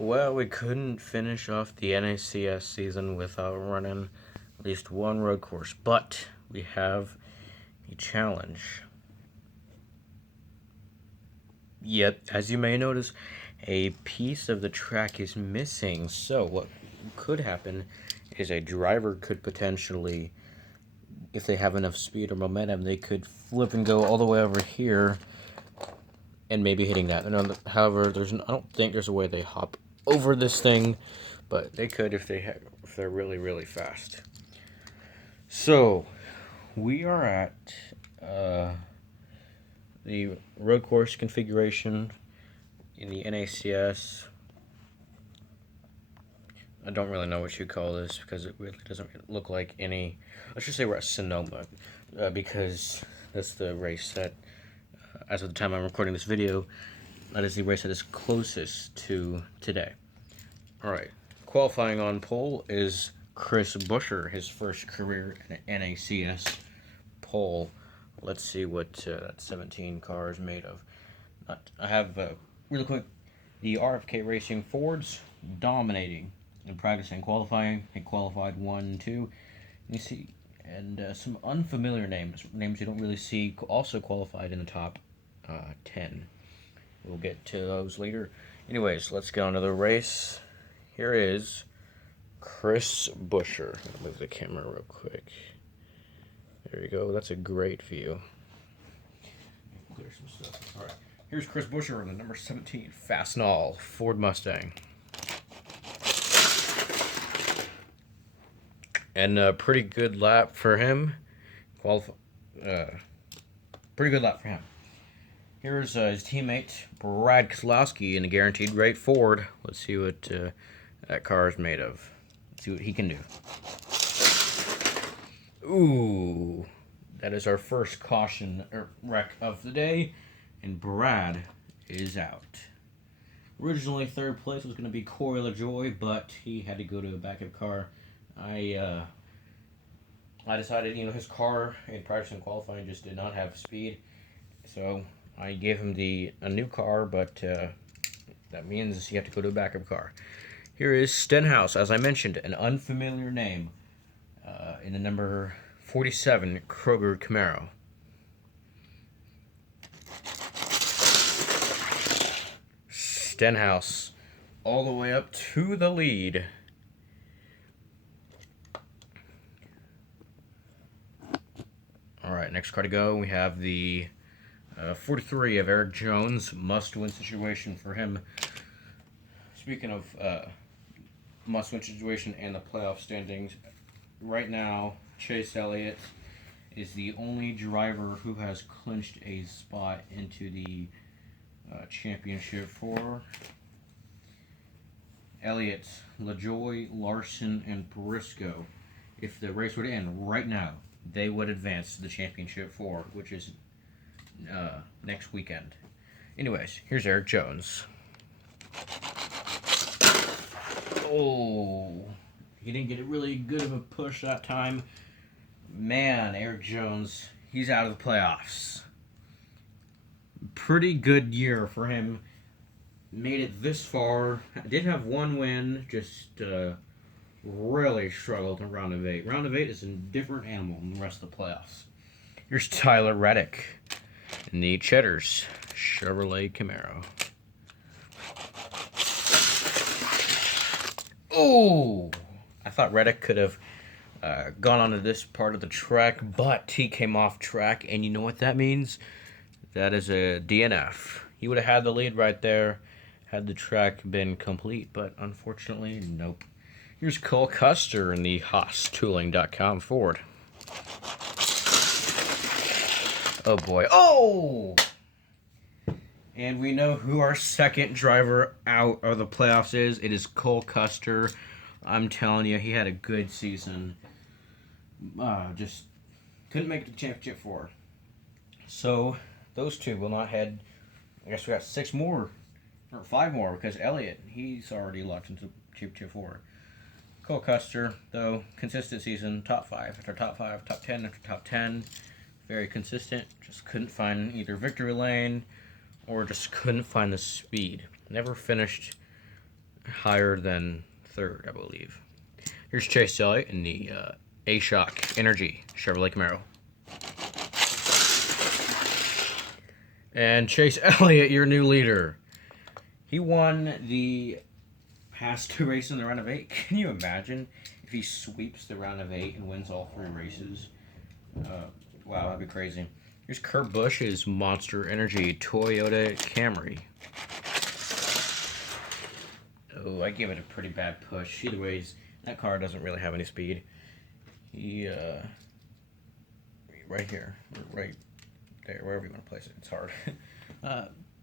Well, we couldn't finish off the NACS season without running at least one road course, but we have a challenge. Yet, as you may notice, a piece of the track is missing. So what could happen is a driver could potentially, if they have enough speed or momentum, they could flip and go all the way over here and maybe hitting that. However, I don't think there's a way they hop over this thing, but they could if they're really, really fast. So we are at the road course configuration in the NACS. I don't really know what you call this because it really doesn't look like any. Let's just say we're at Sonoma because that's the race that, as of the time I'm recording this video, that is the race that is closest to today. All right, qualifying on pole is Chris Buescher, his first career NACS pole. Let's see what that 17 car is made of. I have really quick the RFK Racing Fords dominating in practice and qualifying. He qualified 1, 2. You see, and some unfamiliar names you don't really see, also qualified in the top 10. We'll get to those later. Anyways, let's get on to the race. Here is Chris Buescher. I'm gonna move the camera real quick. There you go. That's a great view. Clear some stuff. All right. Here's Chris Buescher in the number 17 Fastenal Ford Mustang. And a pretty good lap for him. Pretty good lap for him. Here's his teammate Brad Keselowski in the guaranteed rate Ford. Let's see what that car is made of. Let's see what he can do. Ooh, that is our first caution wreck of the day, and Brad is out. Originally, third place was going to be Corey LaJoy, but he had to go to a backup car. I decided, his car in practice and qualifying just did not have speed, so I gave him a new car, but that means you have to go to a backup car. Here is Stenhouse, as I mentioned, an unfamiliar name, in the number 47 Kroger Camaro. Stenhouse all the way up to the lead. All right, next car to go, we have the 43 of Eric Jones, must-win situation for him. Speaking of must-win situation and the playoff standings, right now, Chase Elliott is the only driver who has clinched a spot into the championship for Elliott, LaJoy, Larson, and Briscoe. If the race were to end right now, they would advance to the championship for, which is next weekend. Anyways, here's Eric Jones. Oh, he didn't get a really good of a push that time. Man, Eric Jones, he's out of the playoffs. Pretty good year for him. Made it this far. Did have one win, just really struggled in round of 8. Round of 8 is a different animal than the rest of the playoffs. Here's Tyler Reddick in the Cheddar's Chevrolet Camaro. Oh, I thought Reddick could have gone onto this part of the track, but he came off track, and you know what that means? That is a DNF. He would have had the lead right there had the track been complete, but unfortunately, nope. Here's Cole Custer in the HaasTooling.com Ford. Oh boy. Oh! And we know who our second driver out of the playoffs is. It is Cole Custer. I'm telling you, he had a good season. Just couldn't make it to the championship for. So, those two will not head. I guess we got 6 more, or 5 more, because Elliott, he's already locked into championship 4. Cole Custer, though, consistent season, top 5 after top 5, top 10 after top 10. Very consistent. Just couldn't find either victory lane or just couldn't find the speed. Never finished higher than third, I believe. Here's Chase Elliott in the A-Shock Energy Chevrolet Camaro. And Chase Elliott, your new leader. He won the past 2 races in the round of 8. Can you imagine if he sweeps the round of 8 and wins all 3 races? Wow, that'd be crazy. Here's Kurt Busch's Monster Energy Toyota Camry. Oh, I give it a pretty bad push. Either ways, that car doesn't really have any speed. He, right here, right there, wherever you want to place it. It's hard.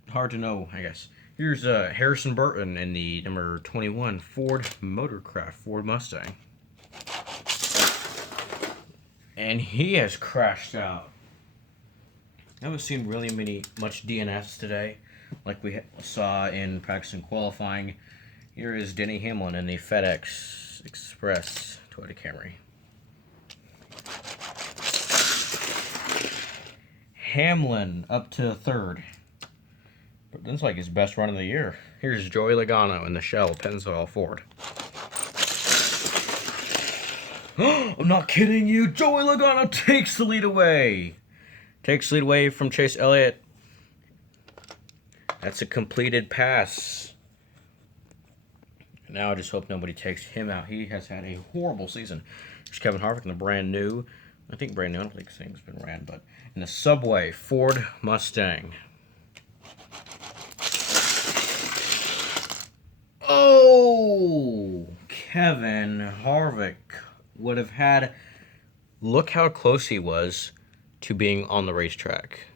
Hard to know, I guess. Here's Harrison Burton in the number 21 Ford Motorcraft Ford Mustang. And he has crashed out. I haven't seen really much DNFs today, like we saw in practice and qualifying. Here is Denny Hamlin in the FedEx Express Toyota Camry. Hamlin up to third. But that's like his best run of the year. Here's Joey Logano in the Shell Pennzoil Ford. I'm not kidding you. Joey Logano takes the lead away. Takes the lead away from Chase Elliott. That's a completed pass. Now I just hope nobody takes him out. He has had a horrible season. There's Kevin Harvick in the brand new. I don't think this thing's been ran, but in the Subway Ford Mustang. Oh, Kevin Harvick would have had. Look how close he was to being on the racetrack.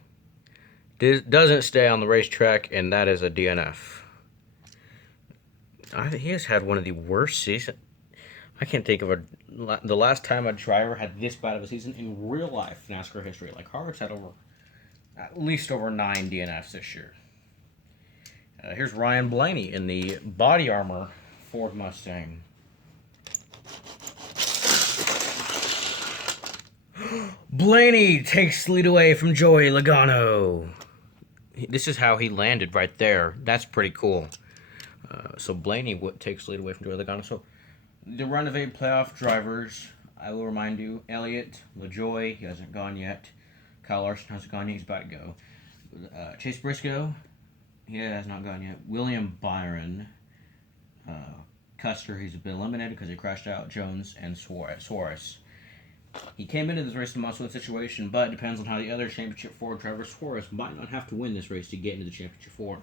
Doesn't stay on the racetrack, and that is a DNF. He has had one of the worst seasons. I can't think of the last time a driver had this bad of a season in real life NASCAR history. Like Harvick's had at least over 9 DNFs this year. Here's Ryan Blaney in the body armor Ford Mustang. Blaney takes the lead away from Joey Logano. This is how he landed right there. That's pretty cool. So Blaney takes the lead away from Joey Logano. So the round of 8 playoff drivers, I will remind you, Elliott, LaJoie, he hasn't gone yet. Kyle Larson hasn't gone yet. He's about to go. Chase Briscoe, he has not gone yet. William Byron, Custer, he's been eliminated because he crashed out. Jones and Suarez. He came into this race in a must-win situation, but it depends on how the other Championship 4 driver Suarez might not have to win this race to get into the Championship 4.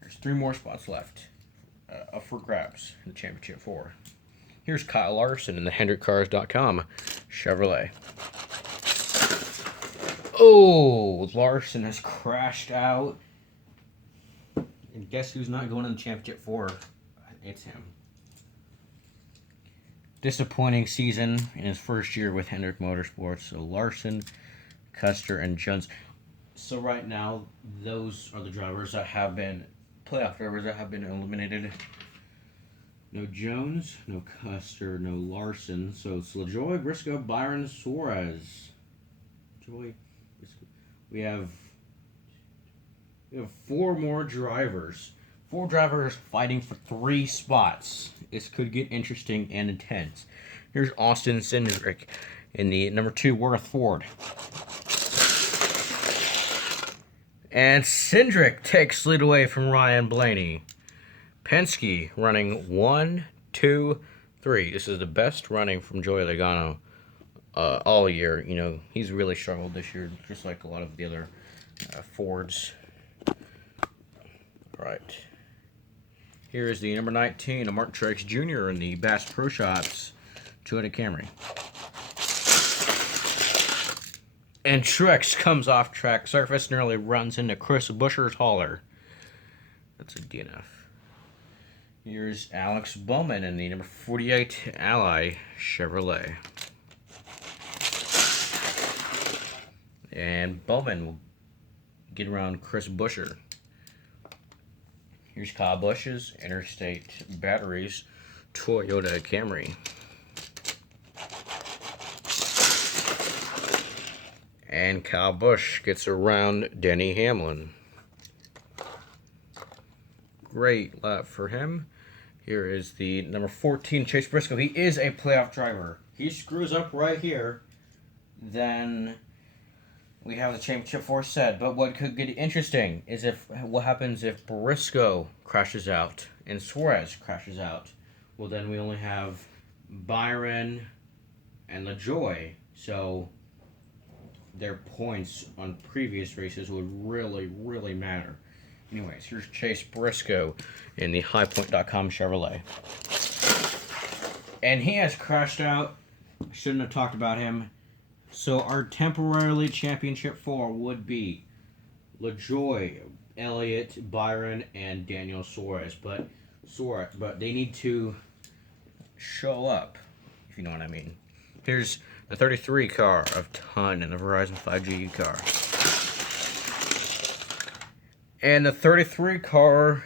There's 3 more spots left up for grabs in the Championship 4. Here's Kyle Larson in the HendrickCars.com Chevrolet. Oh, Larson has crashed out. And guess who's not going in the Championship 4? It's him. Disappointing season in his first year with Hendrick Motorsports. So Larson, Custer, and Jones. So right now, those are the drivers that have been playoff drivers that have been eliminated. No Jones, no Custer, no Larson. So it's LaJoie, Briscoe, Byron, Suarez. Joy, Briscoe. We have 4 more drivers. 4 drivers fighting for 3 spots. This could get interesting and intense. Here's Austin Cindric in the number 2 Worth Ford. And Cindric takes lead away from Ryan Blaney. Penske running 1, 2, 3. This is the best running from Joey Logano all year. You know, he's really struggled this year, just like a lot of the other Fords. All right. Here is the number 19, a Mart Truex Jr. in the Bass Pro Shops Toyota Camry. And Truex comes off track surface, nearly runs into Chris Buescher's hauler. That's a DNF. Here's Alex Bowman in the number 48 Ally Chevrolet. And Bowman will get around Chris Buescher. Here's Kyle Busch's Interstate Batteries Toyota Camry. And Kyle Busch gets around Denny Hamlin. Great lap for him. Here is the number 14, Chase Briscoe. He is a playoff driver. He screws up right here, then we have the championship 4 set. But what could get interesting is what happens if Briscoe crashes out and Suarez crashes out. Well, then we only have Byron and LaJoie. So their points on previous races would really, really matter. Anyways, here's Chase Briscoe in the highpoint.com Chevrolet. And he has crashed out. Shouldn't have talked about him. So our temporarily championship 4 would be LaJoie, Elliott, Byron, and Daniel Suarez. But they need to show up, if you know what I mean. Here's the 33 car of Ton and the Verizon 5G car. And the 33 car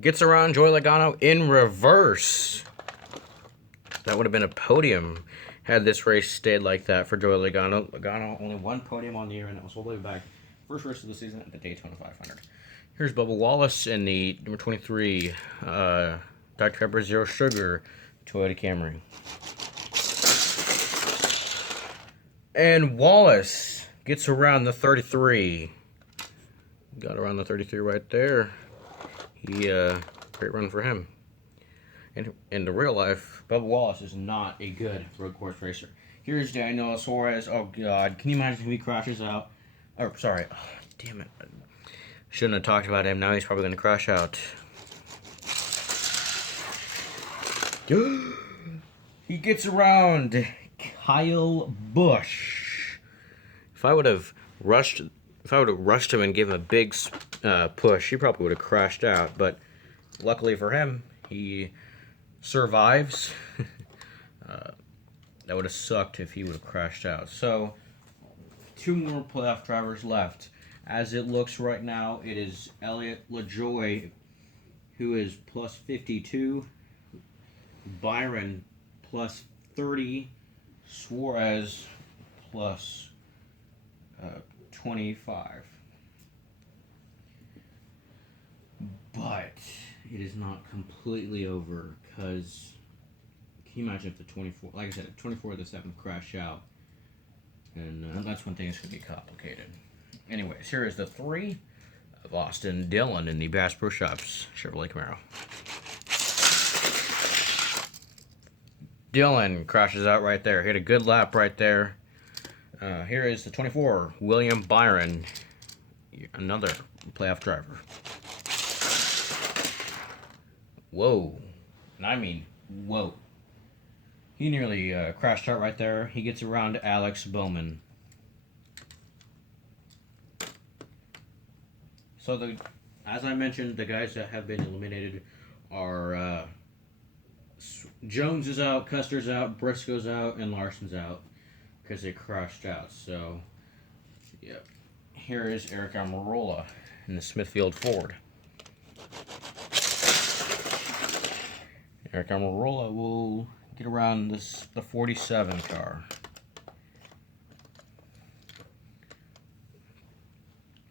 gets around Joey Logano in reverse. That would have been a podium had this race stayed like that for Joey Logano. Logano only one podium on the year, and that was all the way back. First race of the season at the Daytona 500. Here's Bubba Wallace in the number 23 Dr. Pepper Zero Sugar Toyota Camry. And Wallace gets around the 33. Got around the 33 right there. Great run for him. And in the real life, Bubba Wallace is not a good road course racer. Here's Daniel Suarez. Oh, God. Can you imagine if he crashes out? Oh, sorry. Oh, damn it. Shouldn't have talked about him. Now he's probably going to crash out. He gets around Kyle Busch. If I would have rushed him and gave him a big push, he probably would have crashed out. But luckily for him, he survives. That would have sucked if he would have crashed out. So, 2 more playoff drivers left. As it looks right now, it is Elliott LaJoie, who is plus 52, Byron plus 30, Suarez plus 25. But it is not completely over, because can you imagine if the 24, like I said, the 24 of the 7th crash out, and that's when things could get complicated. Anyways, here is the 3 of Austin Dillon in the Bass Pro Shops Chevrolet Camaro. Dillon crashes out right there. Hit a good lap right there. Here is the 24, William Byron, another playoff driver. Whoa. And I mean, whoa. He nearly crashed out right there. He gets around Alex Bowman. So, as I mentioned, the guys that have been eliminated are Jones is out, Custer's out, Briscoe's out, and Larson's out because they crashed out. So, yep. Here is Eric Almirola in the Smithfield Ford. Eric Almirola will get around the 47 car.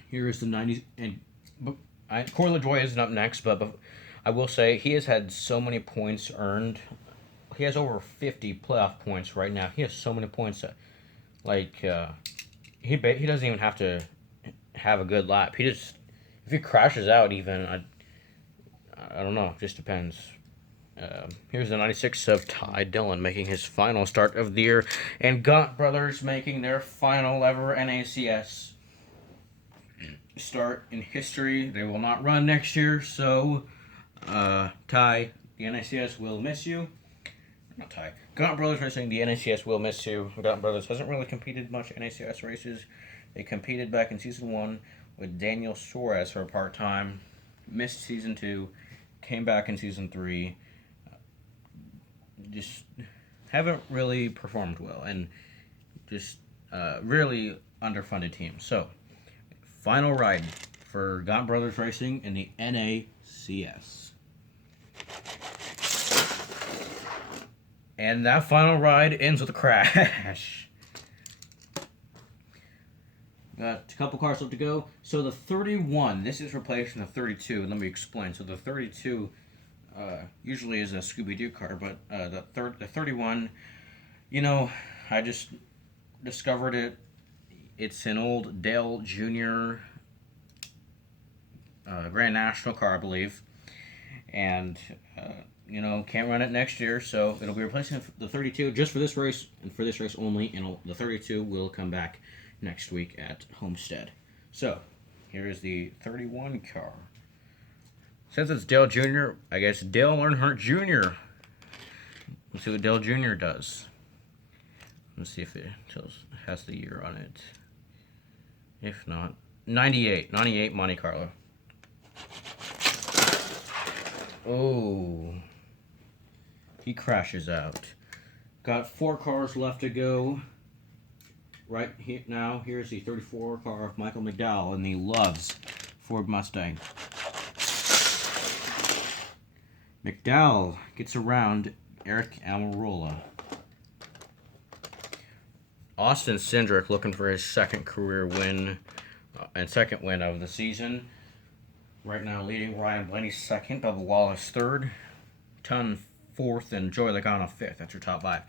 Here is the 90s, and Corey LaJoie isn't up next, but I will say he has had so many points earned. He has over 50 playoff points right now. He has so many points that, he doesn't even have to have a good lap. If he crashes out even, I don't know, it just depends. Here's the 96 of Ty Dillon making his final start of the year, and Gaunt Brothers making their final ever NACS start in history. They will not run next year, so Ty, the NACS will miss you. Not Ty. Gaunt Brothers Racing, the NACS will miss you. Gaunt Brothers hasn't really competed much in NACS races. They competed back in Season 1 with Daniel Suarez for a part-time. Missed Season 2. Came back in Season 3. Just haven't really performed well. And just really underfunded team. So, final ride for Gaunt Brothers Racing in the NACS. And that final ride ends with a crash. Got a couple cars left to go. So the 31, this is replacing the 32. Let me explain. So the 32 usually is a Scooby-Doo car, but the 31, you know, I just discovered it. It's an old Dale Jr. Grand National car, I believe, and you know, can't run it next year, so it'll be replacing the 32 just for this race and for this race only, and the 32 will come back next week at Homestead. So here is the 31 car. Since it's Dale Jr., I guess Dale Earnhardt Jr. Let's see what Dale Jr. does. Let's see if it has the year on it. If not, 98 Monte Carlo. Oh, he crashes out. Got 4 cars left to go. Right here now, here's the 34 car of Michael McDowell in the Loves Ford Mustang. McDowell gets around Eric Almirola. Austin Cindric looking for his second career win and second win of the season. Right now leading Ryan Blaney second, Bubba Wallace third, Ton fourth, and Joey Logano fifth. That's your top 5.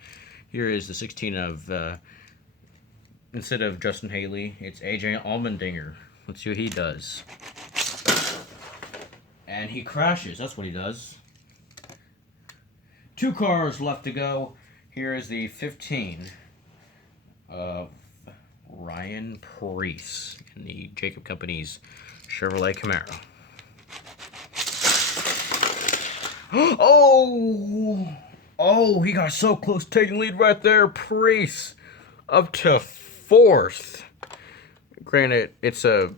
Here is the 16 of, instead of Justin Haley, it's AJ Allmendinger. Let's see what he does. And he crashes. That's what he does. 2 cars left to go. Here is the 15 of Ryan Preece in the Jacob Company's Chevrolet Camaro. Oh, he got so close taking lead right there. Preece up to 4th. Granted, it's a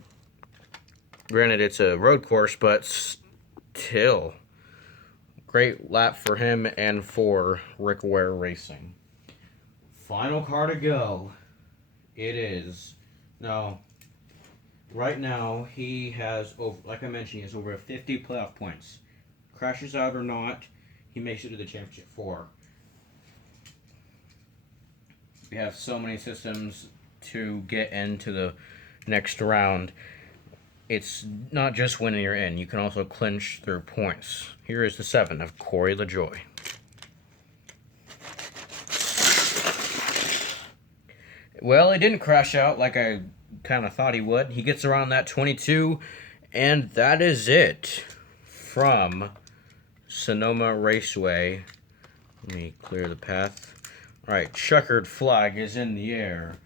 road course, but still. Great lap for him and for Rick Ware Racing. Final car to go. It is. No. Right now, he has, like I mentioned, he has over 50 playoff points. Crashes out or not, he makes it to the championship 4. We have so many systems to get into the next round. It's not just winning you're in. You can also clinch through points. Here is the 7 of Corey LaJoie. Well, he didn't crash out like I kind of thought he would. He gets around that 22, and that is it from Sonoma Raceway. Let me clear the path. All right, checkered flag is in the air.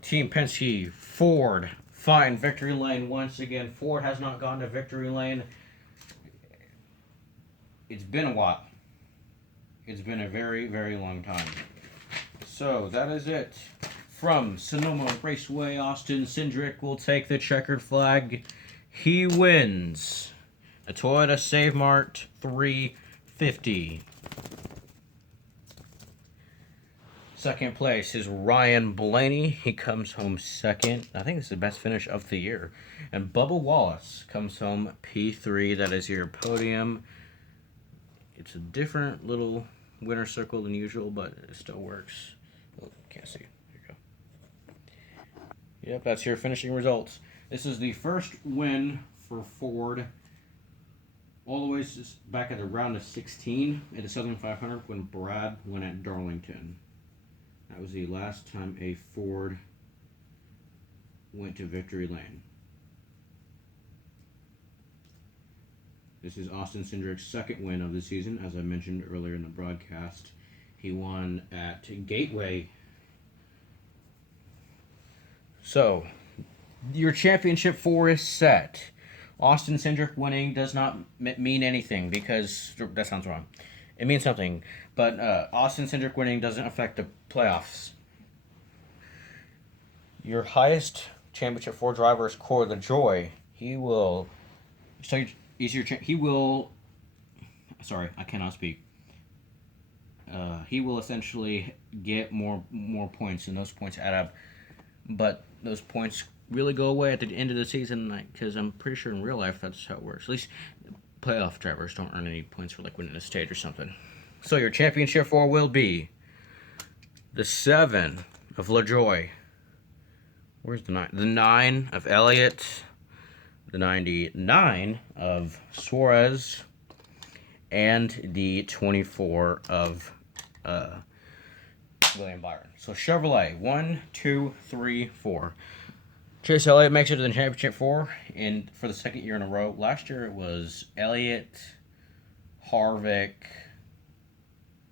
Team Penske, Ford, find victory lane once again. Ford has not gone to victory lane. It's been a while. It's been a very, very long time. So that is it. From Sonoma Raceway, Austin Cindric will take the checkered flag. He wins a Toyota Save Mart 350. Second place is Ryan Blaney. He comes home second. I think this is the best finish of the year. And Bubba Wallace comes home P3. That is your podium. It's a different little winner circle than usual, but it still works. Oh, can't see. There you go. Yep, that's your finishing results. This is the first win for Ford all the way back at the round of 16 at the Southern 500 when Brad won at Darlington. That was the last time a Ford went to victory lane. This is Austin Cindric's second win of the season, as I mentioned earlier in the broadcast. He won at Gateway. So, your championship 4 is set. Austin Cindric winning does not mean anything because that sounds wrong. It means something, but Austin Cindric winning doesn't affect the playoffs. Your highest championship 4 driver is Corey LaJoie. He will. So he will. Sorry, I cannot speak. He will essentially get more points, and those points add up. But those points really go away at the end of the season, because I'm pretty sure in real life that's how it works. At least playoff drivers don't earn any points for winning a stage or something. So your championship 4 will be the 7 of LaJoie. Where's the 9? The 9 of Elliott. The 99 of Suarez. and the 24 of William Byron. So Chevrolet, 1, 2, 3, 4. Chase Elliott makes it to the championship 4 for the second year in a row. Last year it was Elliott, Harvick,